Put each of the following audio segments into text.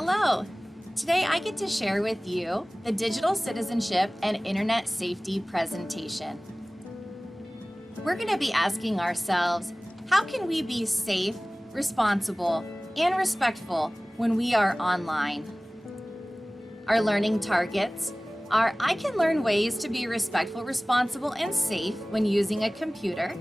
Hello! Today I get to share with you the Digital Citizenship and Internet Safety presentation. We're going to be asking ourselves, how can we be safe, responsible, and respectful when we are online? Our learning targets are: I can learn ways to be respectful, responsible, and safe when using a computer.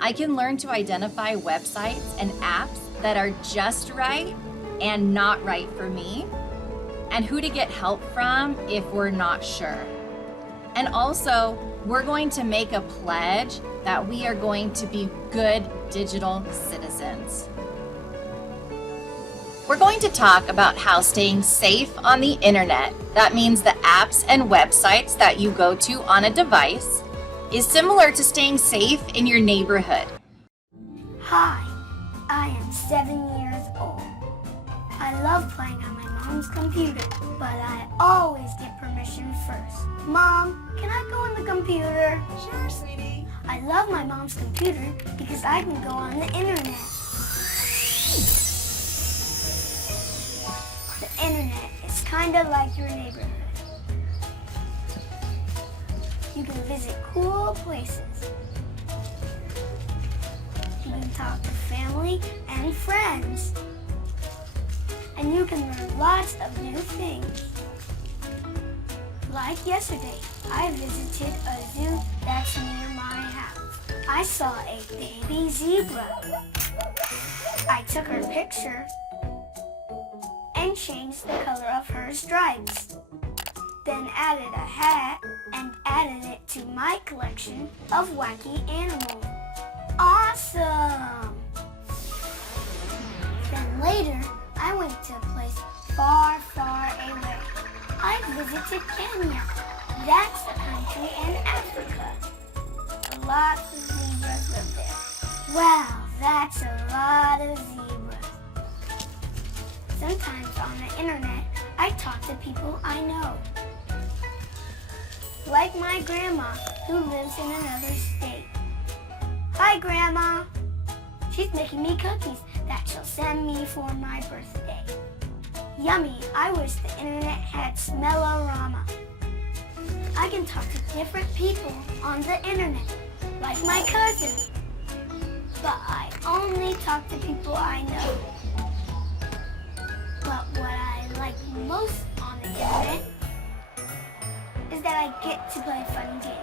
I can learn to identify websites and apps that are just right and not right for me, and who to get help from if we're not sure. And also, we're going to make a pledge that we are going to be good digital citizens. We're going to talk about how staying safe on the internet, that means the apps and websites that you go to on a device, is similar to staying safe in your neighborhood. Hi, I am 7 years old. I love playing on my mom's computer, but I always get permission first. Mom, can I go on the computer? Sure, sweetie. I love my mom's computer because I can go on the internet. The internet is kind of like your neighborhood. You can visit cool places. You can talk to family and friends. And you can learn lots of new things. Like yesterday, I visited a zoo that's near my house. I saw a baby zebra. I took her picture and changed the color of her stripes. Then added a hat and added it to my collection of wacky animals. Awesome! Then later, I went to a place far, far away. I visited Kenya. That's a country in Africa. Lots of zebras live there. Wow, that's a lot of zebras. Sometimes on the internet, I talk to people I know. Like my grandma, who lives in another state. Hi, Grandma. She's making me cookies that she'll send me for my birthday. Yummy, I wish the internet had smell-o-rama. I can talk to different people on the internet, like my cousin. But I only talk to people I know. But what I like most on the internet is that I get to play fun games.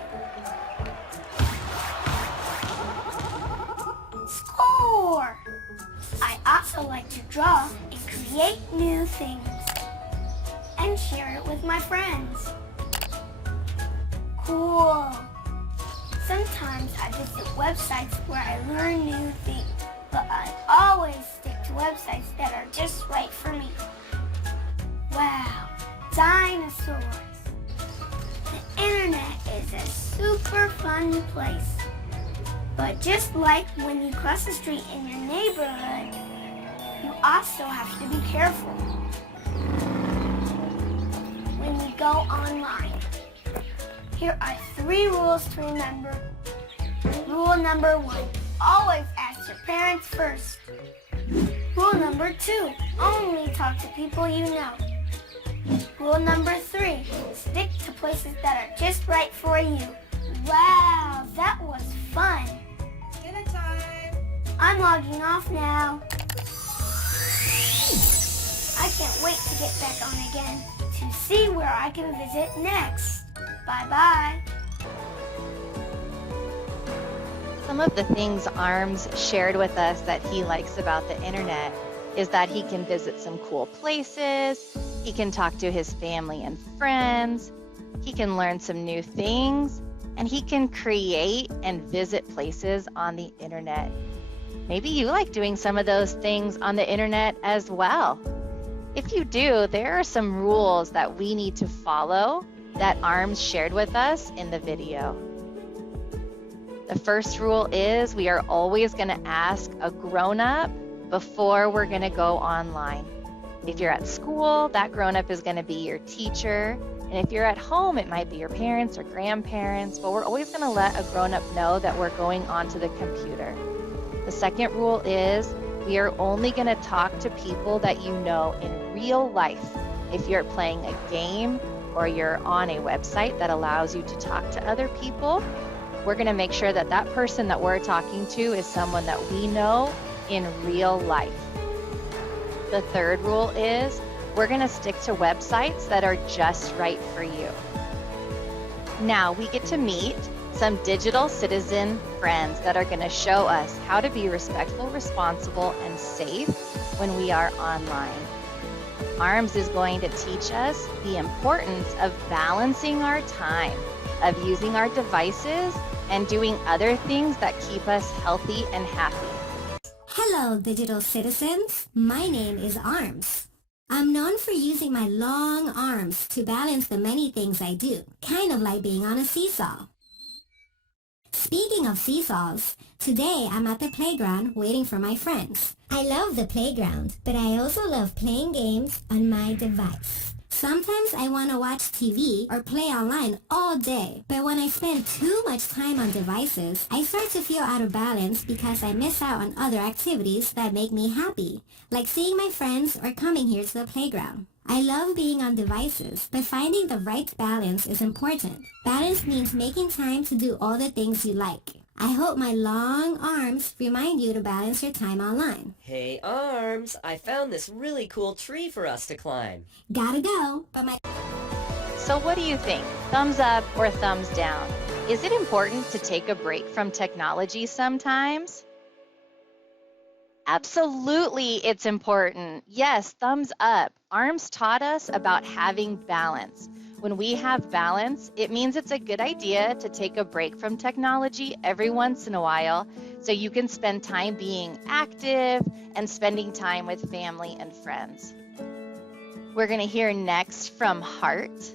Score! I also like to draw and create new things and share it with my friends. Cool! Sometimes I visit websites where I learn new things, but I always stick to websites that are just right for me. Wow, dinosaurs! The internet is a super fun place. But just like when you cross the street in your neighborhood, you also have to be careful when you go online. Here are 3 rules to remember. Rule number 1, always ask your parents first. Rule number 2, only talk to people you know. Rule number 3, stick to places that are just right for you. Wow, that was fun. Dinner time. I'm logging off now. I can't wait to get back on again to see where I can visit next. Bye-bye. Some of the things Arms shared with us that he likes about the internet is that he can visit some cool places, he can talk to his family and friends, he can learn some new things, and he can create and visit places on the internet. Maybe you like doing some of those things on the internet as well. If you do, there are some rules that we need to follow that Arms shared with us in the video. The first rule is we are always going to ask a grown-up before we're going to go online. If you're at school, that grown-up is going to be your teacher. And if you're at home, it might be your parents or grandparents, but we're always going to let a grown-up know that we're going onto the computer. The second rule is We are only going to talk to people that you know in real life. If you're playing a game or you're on a website that allows you to talk to other people, we're going to make sure that that person that we're talking to is someone that we know in real life. The third rule is we're going to stick to websites that are just right for you. Now we get to meet some digital citizen friends that are going to show us how to be respectful, responsible, and safe when we are online. ARMS is going to teach us the importance of balancing our time, of using our devices, and doing other things that keep us healthy and happy. Hello, digital citizens. My name is ARMS. I'm known for using my long arms to balance the many things I do, kind of like being on a seesaw. Speaking of seesaws, today I'm at the playground waiting for my friends. I love the playground, but I also love playing games on my device. Sometimes I want to watch TV or play online all day, but when I spend too much time on devices, I start to feel out of balance because I miss out on other activities that make me happy, like seeing my friends or coming here to the playground. I love being on devices, but finding the right balance is important. Balance means making time to do all the things you like. I hope my long arms remind you to balance your time online. Hey, Arms, I found this really cool tree for us to climb. Gotta go, but my... So what do you think? Thumbs up or thumbs down? Is it important to take a break from technology sometimes? Absolutely, it's important. Yes, thumbs up. ARMS taught us about having balance. When we have balance, it means it's a good idea to take a break from technology every once in a while so you can spend time being active and spending time with family and friends. We're going to hear next from Heart,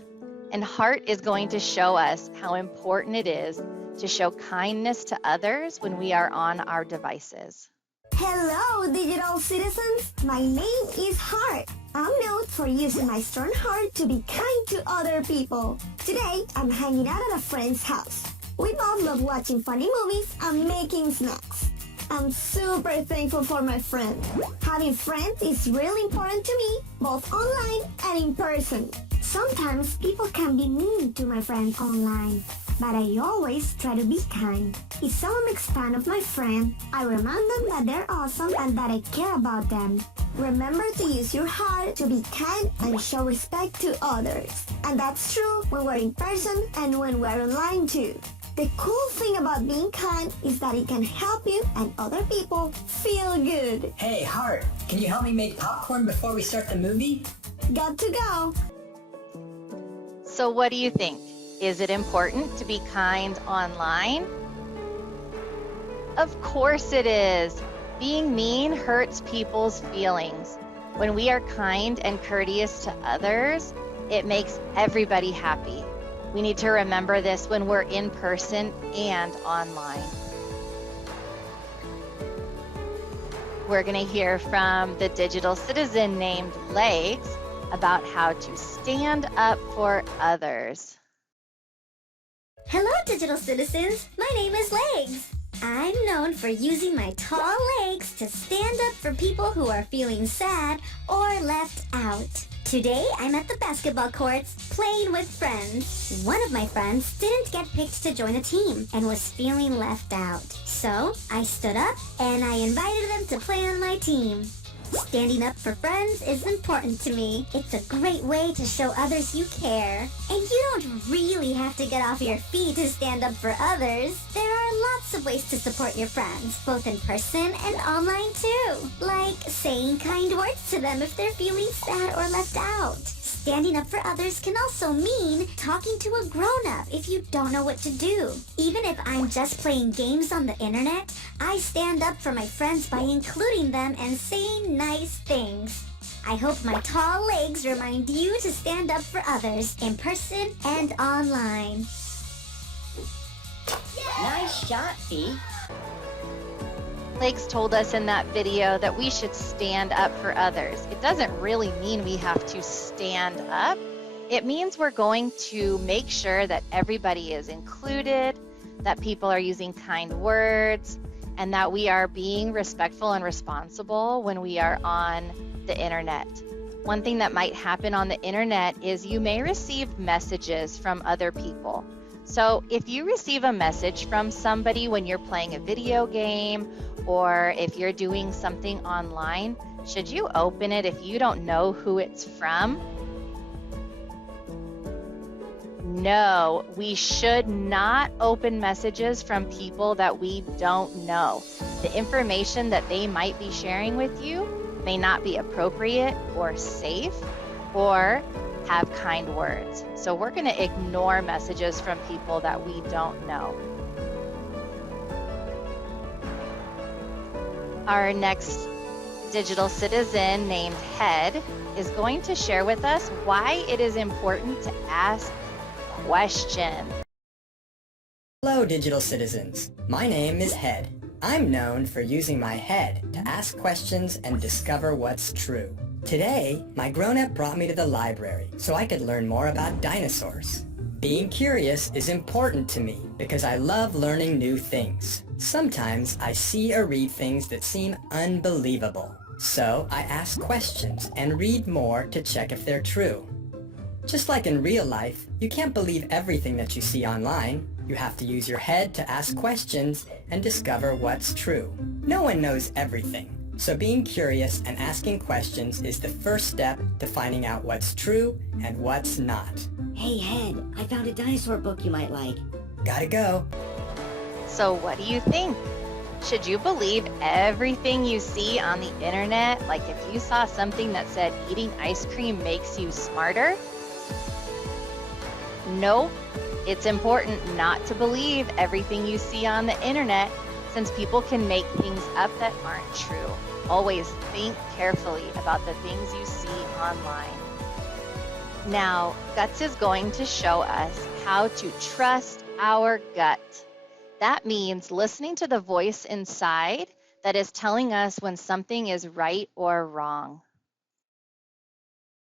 and Heart is going to show us how important it is to show kindness to others when we are on our devices. Hello, digital citizens. My name is Heart. I'm known for using my strong heart to be kind to other people. Today, I'm hanging out at a friend's house. We both love watching funny movies and making snacks. I'm super thankful for my friend. Having friends is really important to me, both online and in person. Sometimes people can be mean to my friends online, but I always try to be kind. If someone makes fun of my friend, I remind them that they're awesome and that I care about them. Remember to use your heart to be kind and show respect to others. And that's true when we're in person and when we're online too. The cool thing about being kind is that it can help you and other people feel good. Hey, Heart, can you help me make popcorn before we start the movie? Got to go. So what do you think? Is it important to be kind online? Of course it is. Being mean hurts people's feelings. When we are kind and courteous to others, it makes everybody happy. We need to remember this when we're in person and online. We're going to hear from the digital citizen named Legs about how to stand up for others. Hello, digital citizens. My name is Legs. I'm known for using my tall legs to stand up for people who are feeling sad or left out. Today, I'm at the basketball courts playing with friends. One of my friends didn't get picked to join a team and was feeling left out. So, I stood up and I invited them to play on my team. Standing up for friends is important to me. It's a great way to show others you care. And you don't really have to get off your feet to stand up for others. There are lots of ways to support your friends, both in person and online too. Like saying kind words to them if they're feeling sad or left out. Standing up for others can also mean talking to a grown-up if you don't know what to do. Even if I'm just playing games on the internet, I stand up for my friends by including them and saying nice things. I hope my tall legs remind you to stand up for others in person and online. Nice shot, Fee. Legs told us in that video that we should stand up for others. It doesn't really mean we have to stand up. It means we're going to make sure that everybody is included, that people are using kind words, and that we are being respectful and responsible when we are on the internet. One thing that might happen on the internet is you may receive messages from other people. So if you receive a message from somebody when you're playing a video game or if you're doing something online, should you open it if you don't know who it's from? No, we should not open messages from people that we don't know. The information that they might be sharing with you may not be appropriate or safe or have kind words. So we're going to ignore messages from people that we don't know. Our next digital citizen named Head is going to share with us why it is important to ask questions. Hello, digital citizens. My name is Head. I'm known for using my head to ask questions and discover what's true. Today, my grown-up brought me to the library so I could learn more about dinosaurs. Being curious is important to me because I love learning new things. Sometimes I see or read things that seem unbelievable. So I ask questions and read more to check if they're true. Just like in real life, you can't believe everything that you see online. You have to use your head to ask questions and discover what's true. No one knows everything, so being curious and asking questions is the first step to finding out what's true and what's not. Hey, Head, I found a dinosaur book you might like. Gotta go. So what do you think? Should you believe everything you see on the internet? Like if you saw something that said eating ice cream makes you smarter? Nope. It's important not to believe everything you see on the internet since people can make things up that aren't true. Always think carefully about the things you see online. Now, Guts is going to show us how to trust our gut. That means listening to the voice inside that is telling us when something is right or wrong.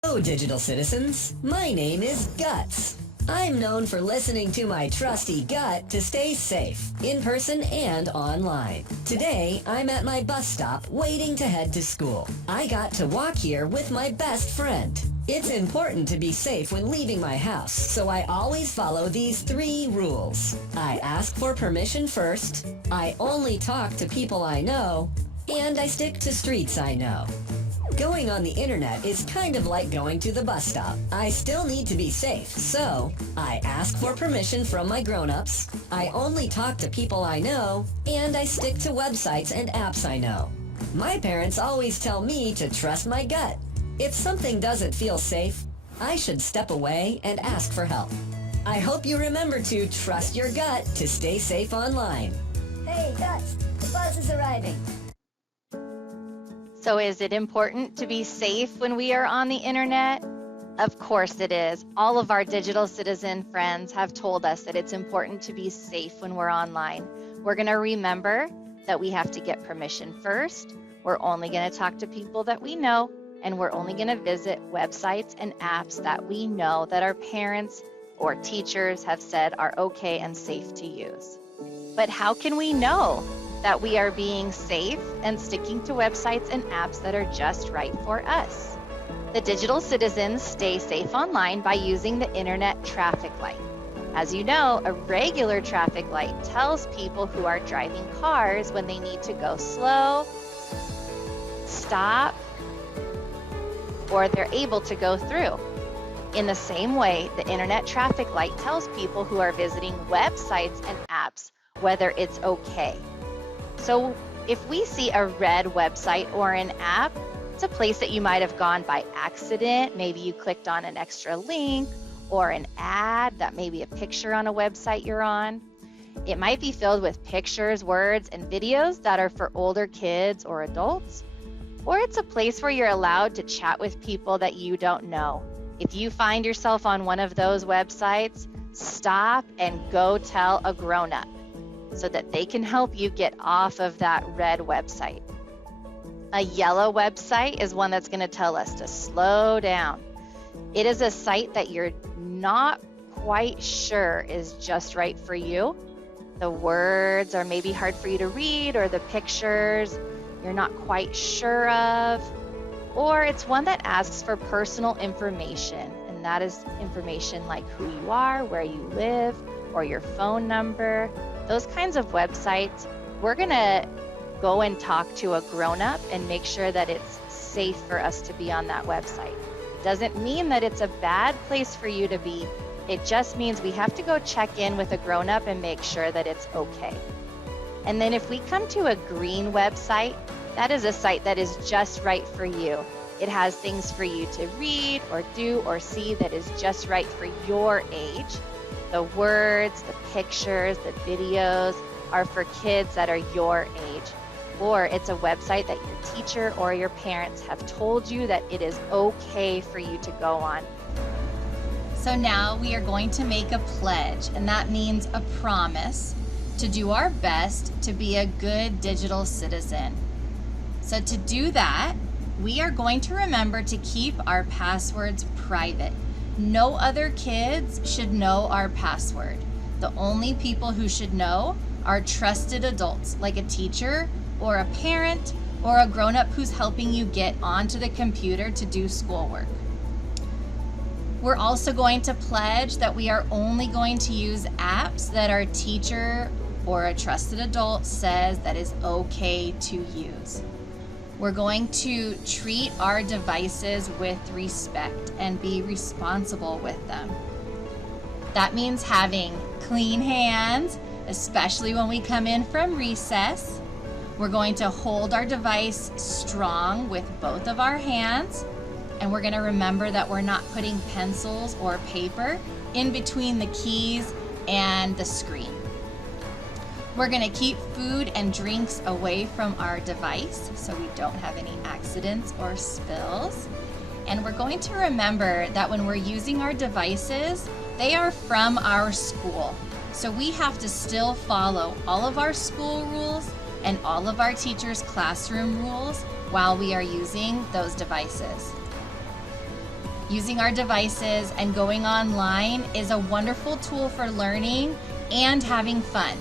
Hello, digital citizens. My name is Guts. I'm known for listening to my trusty gut to stay safe, in person and online. Today, I'm at my bus stop waiting to head to school. I got to walk here with my best friend. It's important to be safe when leaving my house, so I always follow these 3 rules. I ask for permission first, I only talk to people I know, and I stick to streets I know. Going on the internet is kind of like going to the bus stop. I still need to be safe, so I ask for permission from my grown-ups, I only talk to people I know, and I stick to websites and apps I know. My parents always tell me to trust my gut. If something doesn't feel safe, I should step away and ask for help. I hope you remember to trust your gut to stay safe online. Hey, Guts, the bus is arriving. So is it important to be safe when we are on the internet? Of course it is. All of our digital citizen friends have told us that it's important to be safe when we're online. We're going to remember that we have to get permission first. We're only going to talk to people that we know, and we're only going to visit websites and apps that we know that our parents or teachers have said are okay and safe to use. But how can we know that we are being safe and sticking to websites and apps that are just right for us? The digital citizens stay safe online by using the internet traffic light. As you know, a regular traffic light tells people who are driving cars when they need to go slow, stop, or they're able to go through. In the same way, the internet traffic light tells people who are visiting websites and apps whether it's okay. So if we see a red website or an app, it's a place that you might have gone by accident. Maybe you clicked on an extra link or an ad that may be a picture on a website you're on. It might be filled with pictures, words, and videos that are for older kids or adults. Or it's a place where you're allowed to chat with people that you don't know. If you find yourself on one of those websites, stop and go tell a grown-up so that they can help you get off of that red website. A yellow website is one that's going to tell us to slow down. It is a site that you're not quite sure is just right for you. the words are maybe hard for you to read, or the pictures you're not quite sure of, or it's one that asks for personal information, and that is information like who you are, where you live, or your phone number. Those kinds of websites, we're going to go and talk to a grown-up and make sure that it's safe for us to be on that website. Doesn't mean that it's a bad place for you to be. It just means we have to go check in with a grown-up and make sure that it's okay. And then if we come to a green website, that is a site that is just right for you. It has things for you to read or do or see that is just right for your age. The words, the pictures, the videos are for kids that are your age. Or it's a website that your teacher or your parents have told you that it is okay for you to go on. So now we are going to make a pledge, and that means a promise to do our best to be a good digital citizen. So to do that, we are going to remember to keep our passwords private. No other kids should know our password. The only people who should know are trusted adults, like a teacher or a parent or a grown-up who's helping you get onto the computer to do schoolwork. We're also going to pledge that we are only going to use apps that our teacher or a trusted adult says that is okay to use. We're going to treat our devices with respect and be responsible with them. That means having clean hands, especially when we come in from recess. We're going to hold our device strong with both of our hands, and we're going to remember that we're not putting pencils or paper in between the keys and the screen. We're going to keep food and drinks away from our device so we don't have any accidents or spills. And we're going to remember that when we're using our devices, they are from our school. So we have to still follow all of our school rules and all of our teachers' classroom rules while we are using those devices. Using our devices and going online is a wonderful tool for learning and having fun.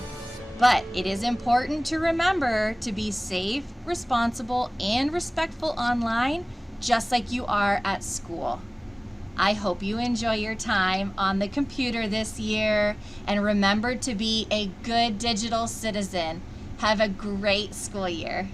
But it is important to remember to be safe, responsible, and respectful online, just like you are at school. I hope you enjoy your time on the computer this year, and remember to be a good digital citizen. Have a great school year.